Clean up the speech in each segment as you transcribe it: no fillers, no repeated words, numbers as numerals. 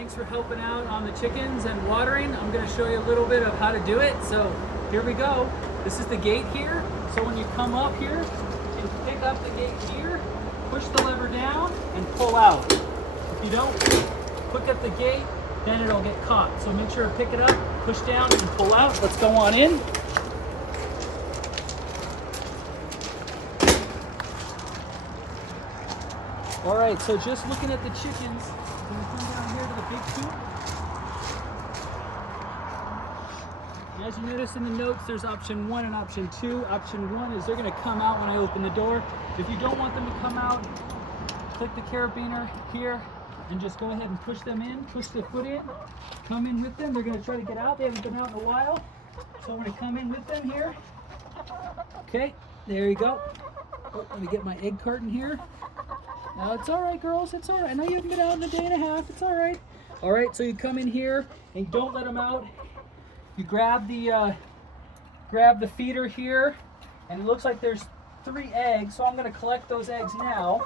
thanks for helping out on the chickens and watering. I'm going to show you a little bit of how to do it. So here we go. This is the gate here. So when you come up here and pick up the gate here, push the lever down and pull out. If you don't pick up the gate, then it'll get caught. So make sure to pick it up, push down and pull out. Let's go on in. All right, so just looking at the chickens, when we come down here to the big coop, as you notice in the notes, there's option 1 and option 2. Option 1 is they're gonna come out when I open the door. If you don't want them to come out, click the carabiner here and just go ahead and push them in, push the foot in, come in with them. They're gonna try to get out. They haven't been out in a while. So I'm gonna come in with them here. Okay, there you go. Oh, let me get my egg carton here. No, it's all right, girls. It's all right. I know you haven't been out in a day and a half. It's all right. All right, so you come in here and you don't let them out. You grab the feeder here, and it looks like there's 3 eggs. So I'm going to collect those eggs now.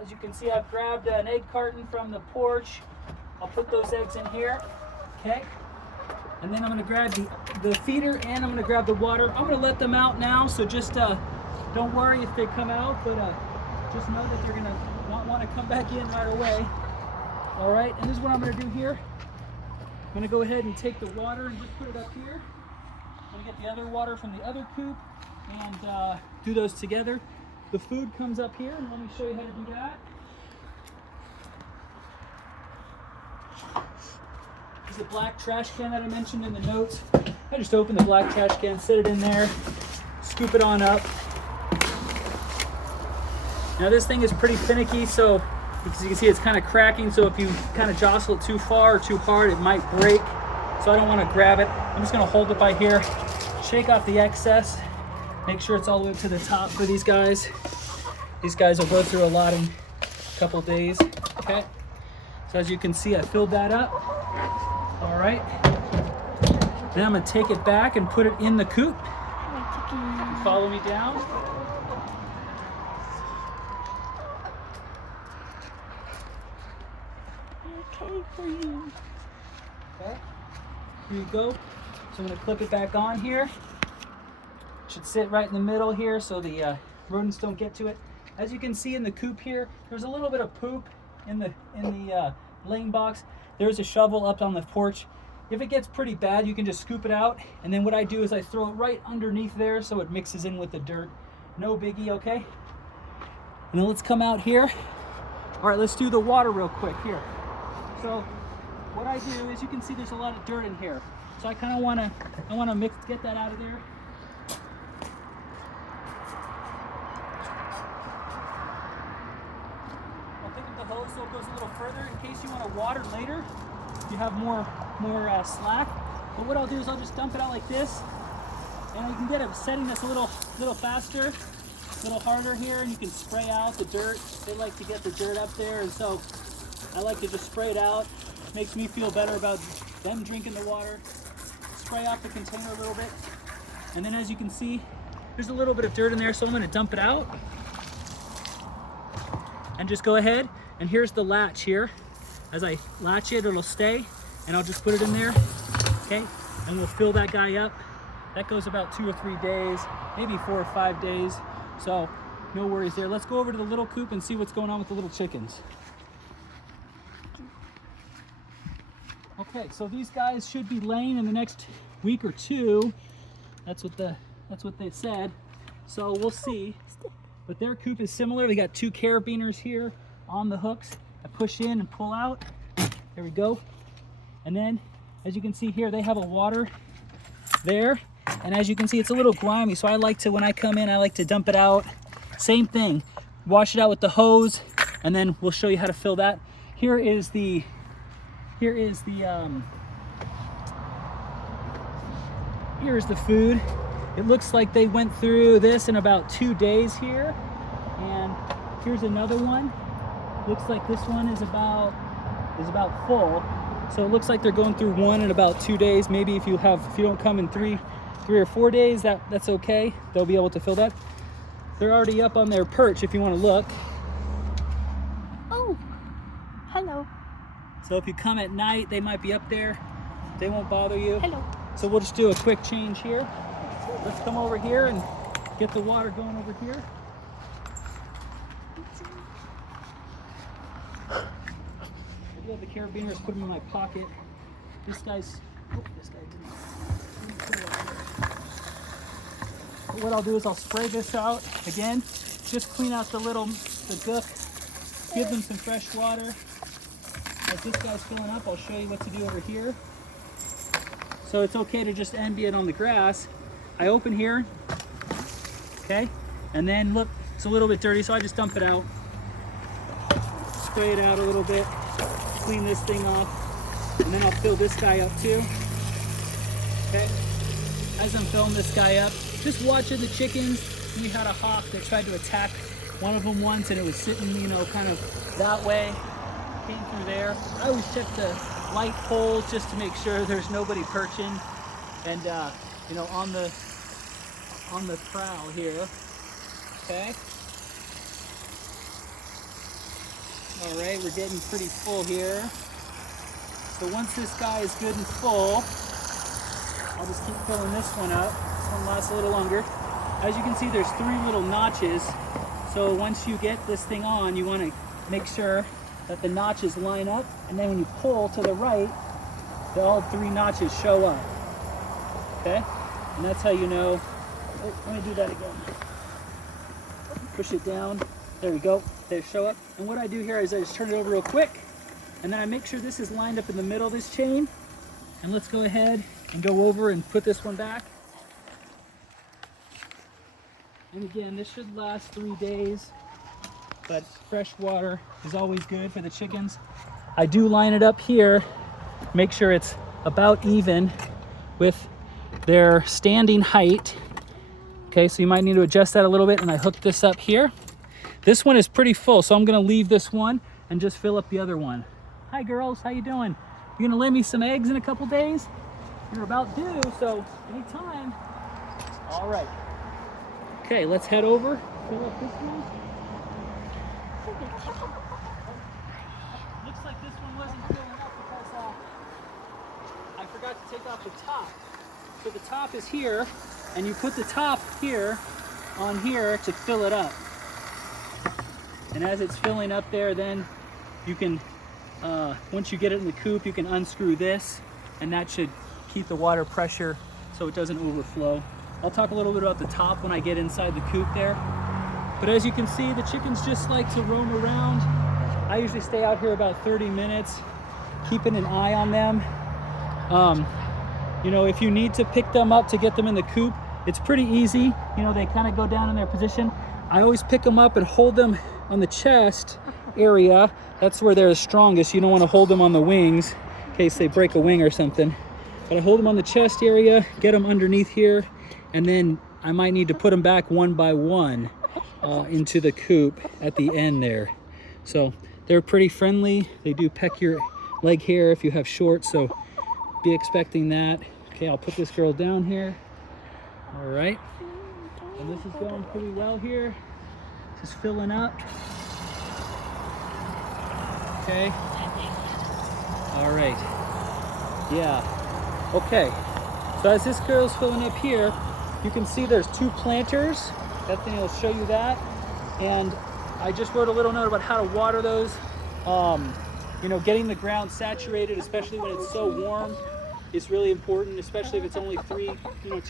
As you can see, I've grabbed an egg carton from the porch. I'll put those eggs in here. Okay. And then I'm going to grab the feeder, and I'm going to grab the water. I'm going to let them out now. So just don't worry if they come out, but just know that they're gonna not want to come back in right away. All right, and this is what I'm gonna do here. I'm gonna go ahead and take the water and just put it up here. I'm gonna get the other water from the other coop and do those together. The food comes up here, and let me show you how to do that. This is the black trash can that I mentioned in the notes. I just open the black trash can, set it in there, scoop it on up. Now this thing is pretty finicky, so as you can see it's kind of cracking, so if you kind of jostle it too far or too hard, it might break. So I don't want to grab it. I'm just going to hold it by here, shake off the excess, make sure it's all the way to the top for these guys. These guys will go through a lot in a couple days. Okay, so as you can see, I filled that up. All right, then I'm going to take it back and put it in the coop. Follow me down. Okay, here you go. So I'm going to clip it back on here. Should sit right in the middle here so the rodents don't get to it. As you can see in the coop here, there's a little bit of poop in the laying box. There's a shovel up on the porch. If it gets pretty bad, you can just scoop it out, and then what I do is I throw it right underneath there so it mixes in with the dirt. No biggie, okay? And then let's come out here. All right, let's do the water real quick here. So what I do is, you can see there's a lot of dirt in here. So I kind of want to get that out of there. I'll pick up the hose so it goes a little further in case you want to water later. You have more slack. But what I'll do is I'll just dump it out like this, and you can get a setting that's a little faster, a little harder here, and you can spray out the dirt. They like to get the dirt up there, and so I like to just spray it out. Makes me feel better about them drinking the water. Spray off the container a little bit. And then as you can see, there's a little bit of dirt in there, so I'm gonna dump it out. And just go ahead, and here's the latch here. As I latch it, it'll stay, and I'll just put it in there, okay? And we'll fill that guy up. That goes about 2 or 3 days, maybe 4 or 5 days. So no worries there. Let's go over to the little coop and see what's going on with the little chickens. Okay, so these guys should be laying in the next week or 2. That's what they said. So we'll see. But their coop is similar. They got 2 carabiners here on the hooks. I push in and pull out. There we go. And then, as you can see here, they have a water there. And as you can see, it's a little grimy. So I like to, when I come in, I like to dump it out. Same thing. Wash it out with the hose, and then we'll show you how to fill that. Here's the food. It looks like they went through this in about 2 days here. And here's another one. Looks like this one is about full. So it looks like they're going through one in about 2 days. Maybe if you don't come in three or 4 days, that's okay. They'll be able to fill that. They're already up on their perch if you want to look. Oh, Hello. So if you come at night, they might be up there. They won't bother you. Hello. So we'll just do a quick change here. Let's come over here and get the water going over here. I do have the carabiners, put them in my pocket. This guy's, this guy didn't. What I'll do is I'll spray this out again. Just clean out the gook. Give them some fresh water. As this guy's filling up, I'll show you what to do over here. So it's okay to just empty it on the grass. I open here, okay? And then look, it's a little bit dirty, so I just dump it out. Spray it out a little bit, clean this thing off, and then I'll fill this guy up too, okay? As I'm filling this guy up, just watching the chickens. We had a hawk that tried to attack one of them once, and it was sitting, you know, kind of that way, came through there. I always check the light poles just to make sure there's nobody perching, and you know, on the prowl here. Okay. All right, we're getting pretty full here. So once this guy is good and full, I'll just keep filling this one up. This one lasts a little longer. As you can see, there's 3 little notches. So once you get this thing on, you want to make sure that the notches line up, and then when you pull to the right, all 3 notches show up. Okay? And that's how you know. Let me do that again. Push it down. There we go. They show up. And what I do here is I just turn it over real quick, and then I make sure this is lined up in the middle of this chain. And let's go ahead and go over and put this one back. And again, this should last 3 days, but fresh water is always good for the chickens. I do line it up here, make sure it's about even with their standing height. Okay, so you might need to adjust that a little bit, and I hook this up here. This one is pretty full, so I'm gonna leave this one and just fill up the other one. Hi girls, how you doing? You gonna lay me some eggs in a couple days? You're about due, so anytime. All right. Okay, let's head over, fill up this one. Looks like this one wasn't filling up because I forgot to take off the top. So the top is here, and you put the top here on here to fill it up. And as it's filling up there, then you can, once you get it in the coop, you can unscrew this, and that should keep the water pressure so it doesn't overflow. I'll talk a little bit about the top when I get inside the coop there. But as you can see, the chickens just like to roam around. I usually stay out here about 30 minutes, keeping an eye on them. You know, if you need to pick them up to get them in the coop, it's pretty easy. You know, they kind of go down in their position. I always pick them up and hold them on the chest area. That's where they're the strongest. You don't want to hold them on the wings in case they break a wing or something. But I hold them on the chest area, get them underneath here, and then I might need to put them back one by one into the coop at the end there. So they're pretty friendly. They do peck your leg hair if you have short, so be expecting that. Okay, I'll put this girl down here. All right. And this is going pretty well here. Just filling up. Okay. All right. Yeah. Okay. So as this girl's filling up here, you can see there's 2 planters. Bethany will show you that. And I just wrote a little note about how to water those. You know, getting the ground saturated, especially when it's so warm, is really important, especially if it's only 2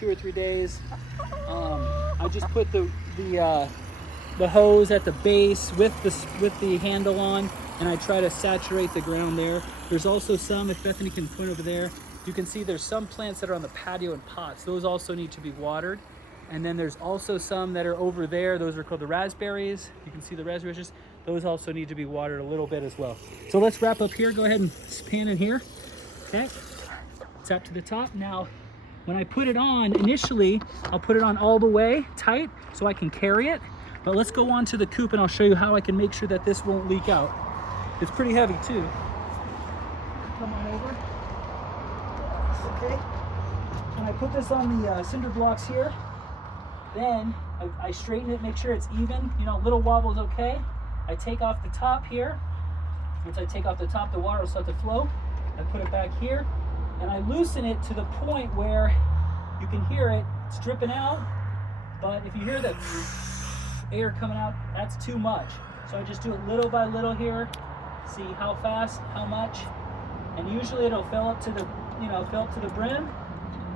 or 3 days. I just put the hose at the base with the handle on, and I try to saturate the ground there. There's also some, if Bethany can point over there, you can see there's some plants that are on the patio in pots. Those also need to be watered. And then there's also some that are over there. Those are called the raspberries. You can see the raspberries. Those also need to be watered a little bit as well. So let's wrap up here. Go ahead and pan in here. Okay. Tap to the top. Now, when I put it on, initially, I'll put it on all the way tight so I can carry it. But let's go on to the coop and I'll show you how I can make sure that this won't leak out. It's pretty heavy too. Come on over. Okay. When I put this on the cinder blocks here, then I straighten it, make sure it's even. You know, little wobble's okay. I take off the top here, Once I take off the top, the water will start to flow. I put it back here, and I loosen it to the point where you can hear it. It's dripping out, but if you hear the air coming out, that's too much. So I just do it little by little here. See how fast, how much, and usually it'll fill up to the, fill up to the brim,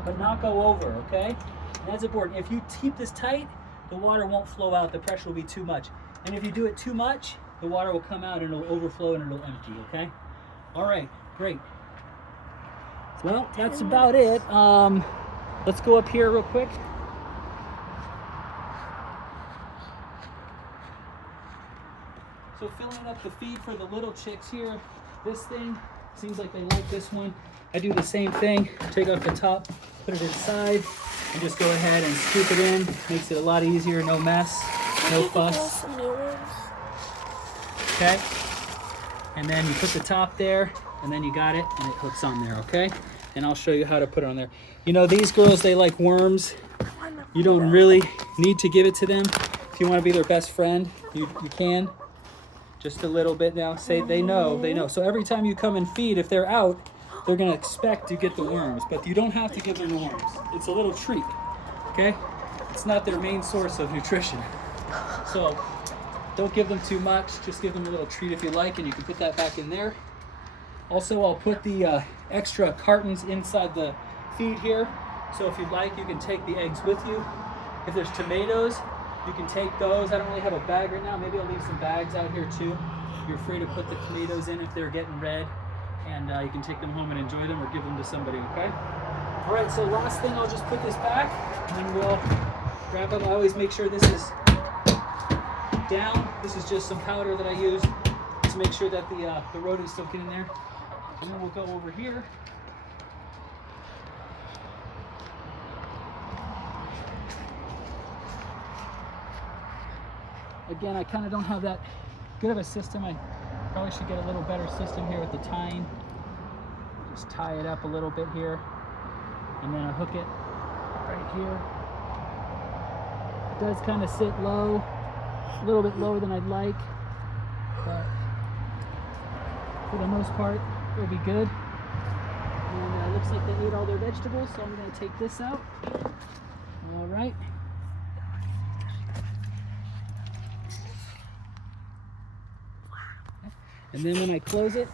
but not go over. Okay, and that's important. If you keep this tight, the water won't flow out. The pressure will be too much, and if you do it too much, the water will come out and it'll overflow and it'll empty. Okay. All right. Great. Well, that's about it. Let's go up here real quick. So filling up the feed for the little chicks here. This thing, seems like they like this one. I do the same thing. Take off the top, put it inside, and just go ahead and scoop it in. Makes it a lot easier, no mess, no fuss. Okay, and then you put the top there, and then you got it, and it hooks on there, okay? And I'll show you how to put it on there. These girls, they like worms. You don't really need to give it to them. If you want to be their best friend, you can. Just a little bit now. Say they know. So every time you come and feed, if they're out, they're gonna expect to get the worms, but you don't have to give them the worms. It's a little treat, okay? It's not their main source of nutrition. So don't give them too much, just give them a little treat if you like, and you can put that back in there. Also, I'll put the extra cartons inside the feed here. So if you'd like, you can take the eggs with you. If there's tomatoes, you can take those. I don't really have a bag right now. Maybe I'll leave some bags out here too. You're free to put the tomatoes in if they're getting red, and you can take them home and enjoy them or give them to somebody, okay? All right, so last thing, I'll just put this back and then we'll wrap up. I always make sure this is down. This is just some powder that I use to make sure that the rodents don't get in there. And then we'll go over here. Again, I kind of don't have that good of a system. I probably should get a little better system here with the tying. Just tie it up a little bit here, and then I hook it right here. It does kind of sit low, a little bit lower than I'd like, but for the most part, it'll be good. And it looks like they ate all their vegetables, so I'm going to take this out. All right. And then when I close it,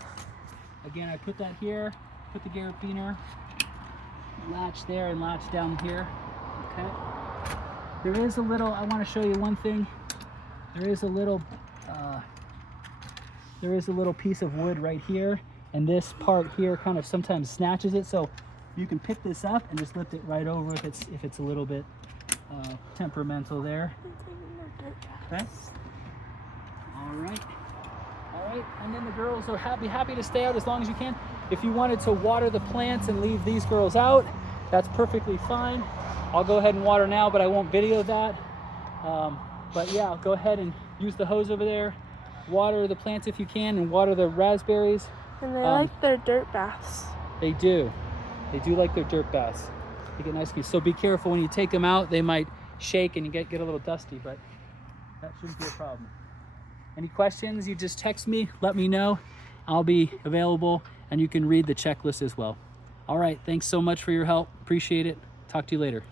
again, I put that here, put the carabiner, latch there and latch down here, okay? There is a little, I want to show you one thing. There is a little piece of wood right here, and this part here kind of sometimes snatches it, so you can pick this up and just lift it right over if it's a little bit temperamental there. Okay? All right. All right, and then the girls are happy to stay out as long as you can. If you wanted to water the plants and leave these girls out, that's perfectly fine. I'll go ahead and water now, but I won't video that. But yeah, I'll go ahead and use the hose over there, water the plants if you can, and water the raspberries. And they like their dirt baths. They do. They do like their dirt baths. They get nice and so be careful when you take them out. They might shake and you get a little dusty, but that shouldn't be a problem. Any questions, you just text me, let me know. I'll be available, and you can read the checklist as well. All right, thanks so much for your help. Appreciate it. Talk to you later.